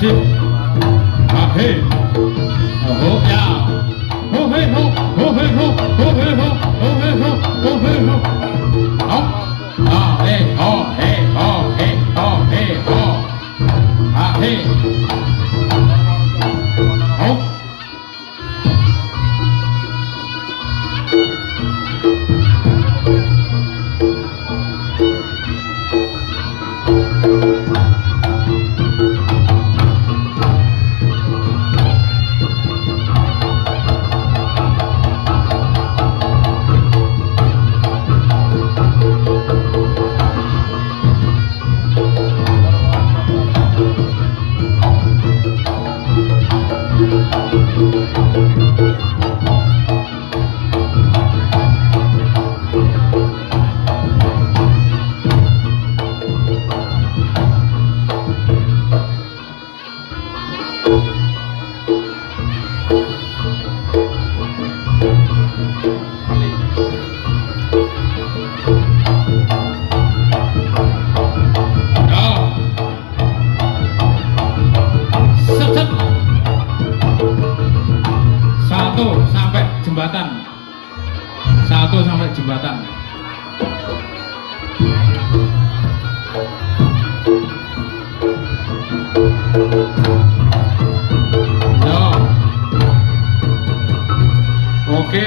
Sip. Ahe. Oh ya. Ho he ho. Ho he ho. Ho he ho. Ho he ho. Ho he ho. Ho. Ah he ho he ho he ho he ho. Ahe. Ho. Satu sampai jembatan. No. Oke.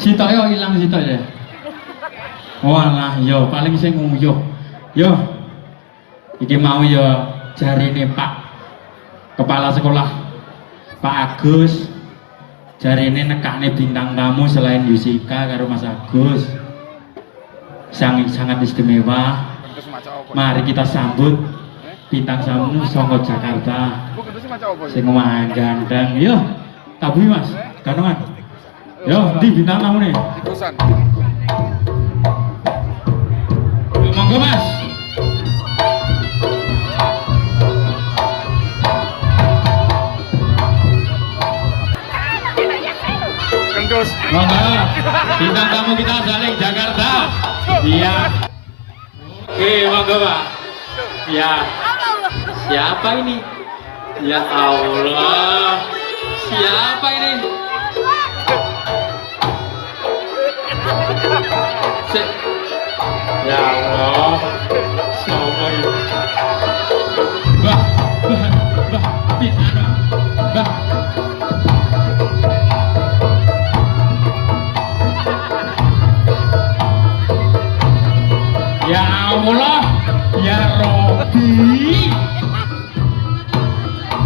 Sitok yo ilang sitok ya. Walah yo paling sing nguyuh. Yo. Iki mau yo jarine Pak Kepala Sekolah Pak Agus. Jarine nekane bintang tamu selain Yusika karo Mas Agus. Sangat istimewa. Mari kita sambut bintang tamu saka Jakarta. Sing gandeng. Yo, tabuhi Mas, ganongan. Yo, di bintang tamu nih. Ikusan. Monggo Mas. Kendus. Monggo. Bintang tamu kita dari Jakarta. Iya. Oke, monggo Pak. Ya. Siapa ini? Ya Allah. Siapa ini? Ya Allah. Siapa ini? Bah. Bintang. Bah. Ya Allah, ya Robi.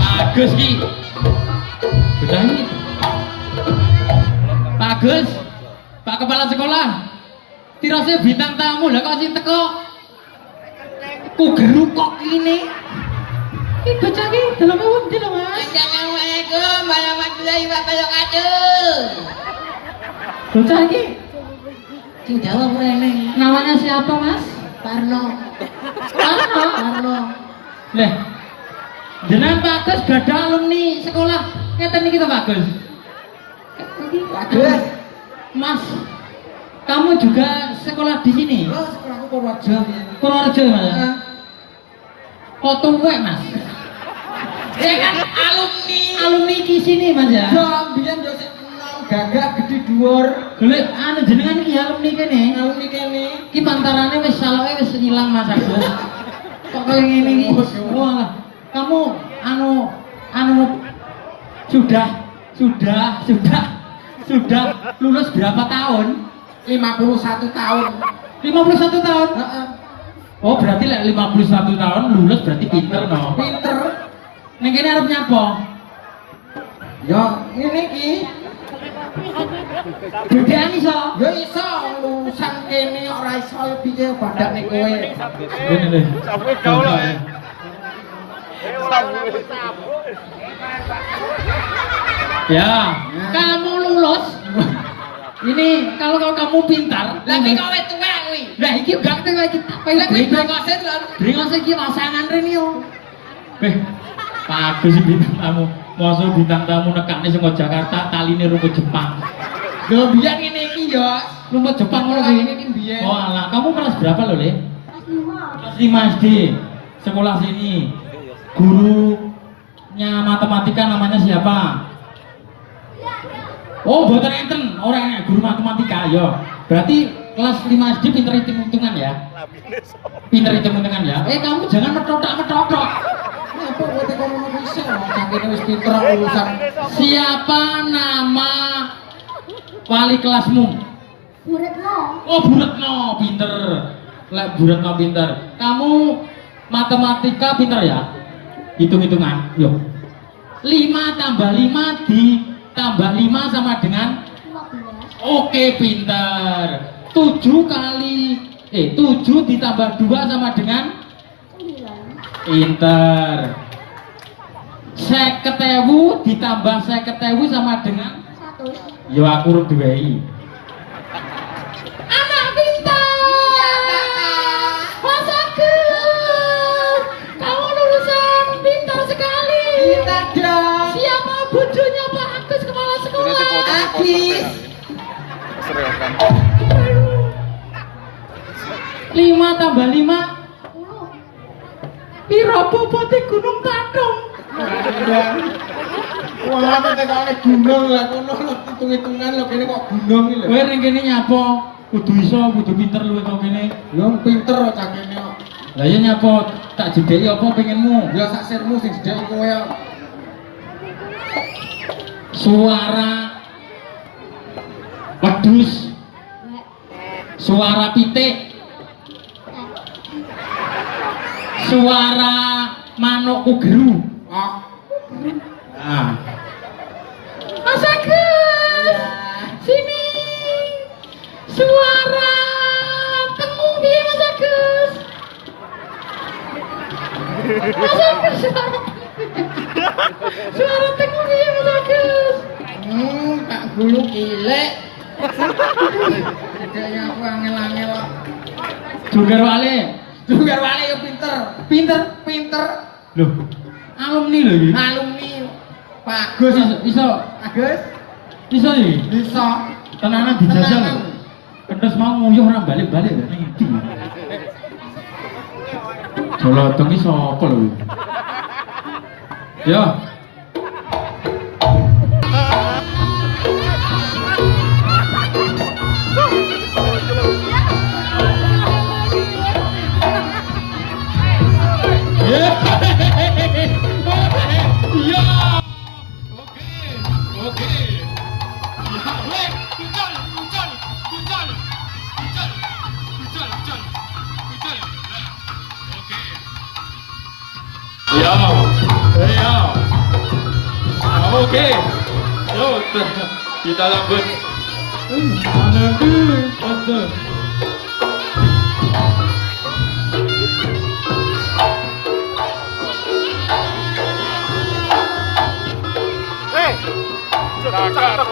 Agus ki. Sudah ini. Pak Agus, Pak Kepala Sekolah. Tirose bintang tamu lah kok sing teko. Ku geruk kok ini. Iki bocah ki delok endi lho Mas? Assalamualaikum warahmatullahi wabarakatuh. Bocah iki Sing jawab rene. namanya siapa Mas? Parno. Parno. Leh. Jenengan Pak Agus gadah alumni sekolah ngeten iki to Pak Agus? Bagus. Mas, kamu juga sekolah di sini? Oh, sekolahku Purworejo. Purworejo Mas. Kok tuwek Mas? Ya kan alumni. Alumni di sini Mas ya? Biyen yo sik enom gagah gede dhuwur. Golek anu jenengan iki alumni kene. Alumni kene. Ki pantarane wis saloke wis ilang Mas Agus. Kok kaya ngene iki? Walah, kamu sudah lulus berapa tahun? 51 tahun. 51 tahun? Heeh. Oh, berarti lek 51 tahun lulus berarti pinter no. Pinter. Ning kene arep nyapa? Yo ngene iki. Gedean iso. Yo iso lulusan kene ora iso piye badane kowe. Ngene lho. Sabuk gaul ya. Ya, kamu lulus. Ini kalau kamu pintar. Tapi kowe tuwek kuwi. Lah iki gak tuwek iki tak payah Brengose lho. Brengose iki pasangan rene yo. Bagus sih bintang tamu. Masa bintang tamu nekane saka Jakarta taline rumput Jepang. Lho biyen ngene iki yo. Rumput Jepang ngono Ini iki. biyen. Oh alah, kamu kelas berapa lho, Le? Kelas 5 SD. Sekolah sini. Gurunya matematika namanya siapa? Oh, boten enten, orang guru matematika yo. Berarti kelas 5 SD pinter hitung-hitungan ya? Pinter hitung-hitungan ya? Kamu jangan metotok-metotok. Apa kowe teko ngono bisa? Cakene wis pinter urusan. Siapa nama wali kelasmu? Bu Retno. Oh, Bu Retno, pinter. Lek Bu Retno pinter. Kamu matematika pinter ya? Hitung-hitungan. Yuk. 5 tambah 5 ditambah 5 sama dengan 15. Oke, pinter. 7 ditambah 2 sama dengan 9. pinter. 50.000 ditambah 50.000 sama dengan 100. yo aku urut duwei. Anak pinter. Lima tambah lima. 10. Piro bobote Gunung Tatung? Wah, tekane gunung lah kono hitung-hitungan lho kene kok gunung iki lho. Kowe ring kene nyapa? Kudu iso, kudu pinter luwih kok kene. Yo pinter kok cah kene kok. Lah ya nyapa tak jedheki apa pengenmu? Ya sak sirmu sing jedhek kowe ya. Suara wedhus, suara pitik, suara manuk kugeru. Ah, Nah. Mas Agus, sini. Suara tengung piye Mas Agus? Mas Agus suara tengung piye Mas Agus? tak gulu kilek. Kayaknya aku angel-angel kok. Jogar wale. Juga wale yo pinter. Pinter. Pinter. Loh, alumni lho iki. Alumni. Bagus. Iso. Bagus. Iso iki. Bisa. Tenanan dijajal. Tenanan. Terus mau nguyuh ora balik-balik lho ning ndi. Jolotong iki sapa lho? Yo. Oke. Yo, kita lanjut. Ada. Cakep.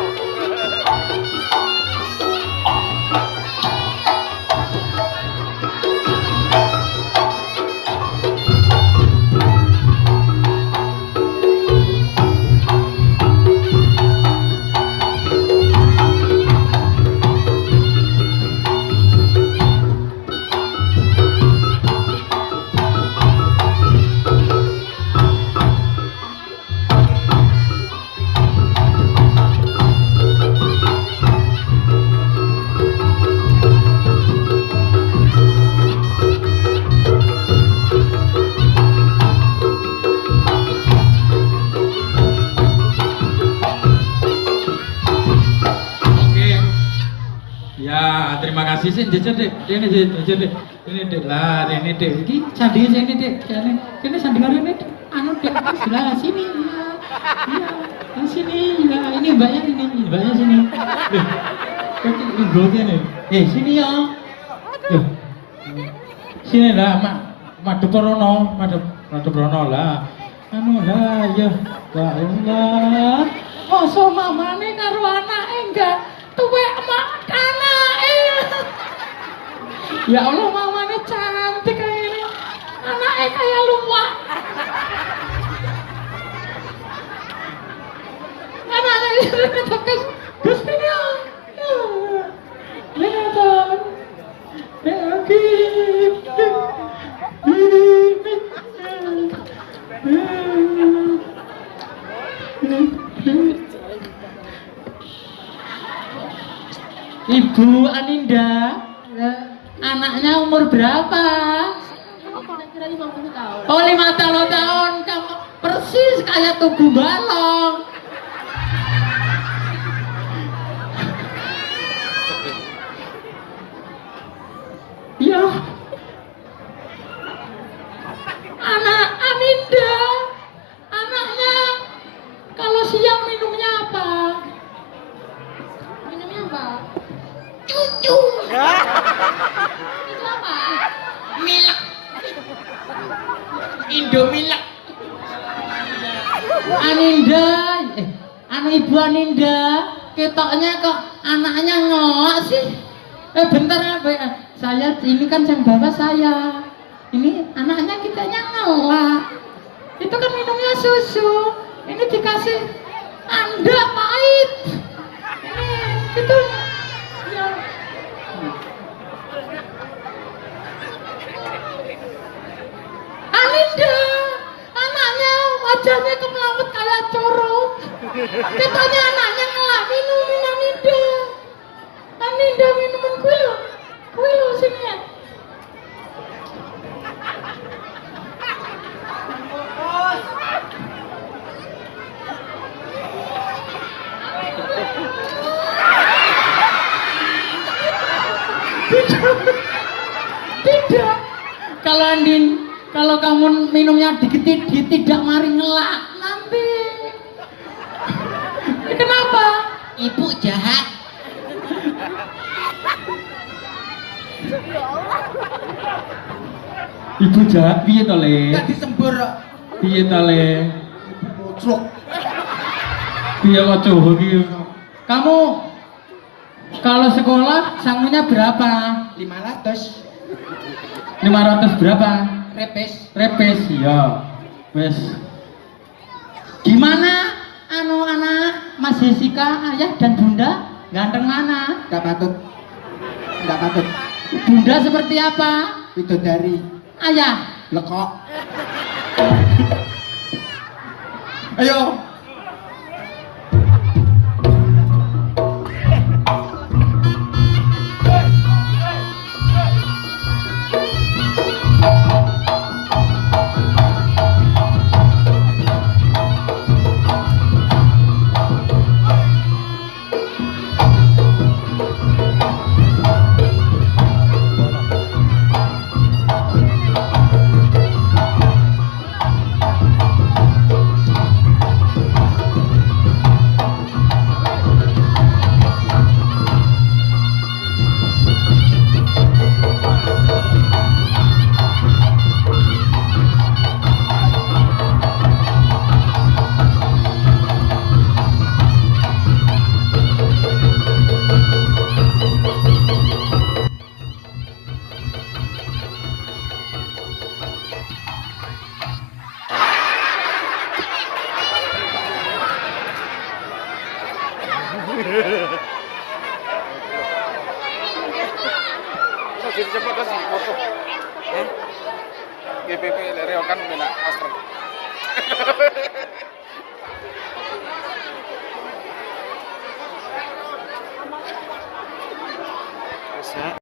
Ya, terima kasih sih, jajan dek, ini jajan dek, ini dek lah, ini dek, ini sandi sini dek, ini sandi ini dek, anu dek, sebelah sini, ya, sini, ya, ini mbaknya sini, ini goknya nih, sini ya, sini lah, madu Brono lah, anu lah, ya Allah, masa mamane karo anake enggak tuwek mak anake. Ya Allah, mamane cantik kayak ini, anake kayak luwak. Anake itu Gusti ya. Lihat, lagi. Ibu Aninda, anaknya umur berapa? Kira-kira 50 tahun. Oh, 50 tahun, kamu persis kayak tubuh balong. Ya, anak Aninda, anaknya kalau siang minumnya apa? Minumnya apa? Cucu. Itu apa? Milk. Indomilk. Aninda, anak ibu Aninda, ketoknya kok anaknya ngelak sih. Bentar ya, saya ini kan yang bawa saya. Ini anaknya kitanya ngelak. Itu kan minumnya susu. Ini dikasih Anda pahit. Ini itu ya wajahnya itu melamut kayak corong. Katanya anaknya ngelak minumin Anida. Anida minuman kue lo singnya. Tidak. Kalau Andin, kalau kamu minumnya dikit tidak mari ngelak nanti. Kenapa? Ibu jahat. Ibu jahat piye to, Le? Gak disembur. Piye to, Le? Bocrok. Piye kok coba iki? Kamu kalau sekolah sangunya berapa? 500 500 berapa? repes. Repes ya. Wes. Gimana anak Mas Jessica, ayah dan bunda? Ganteng mana? Gak patut. Bunda seperti apa? Bidodari. Ayah, Lekok. Ayo. Jadi cepat kasih foto. GPP reokan bina master.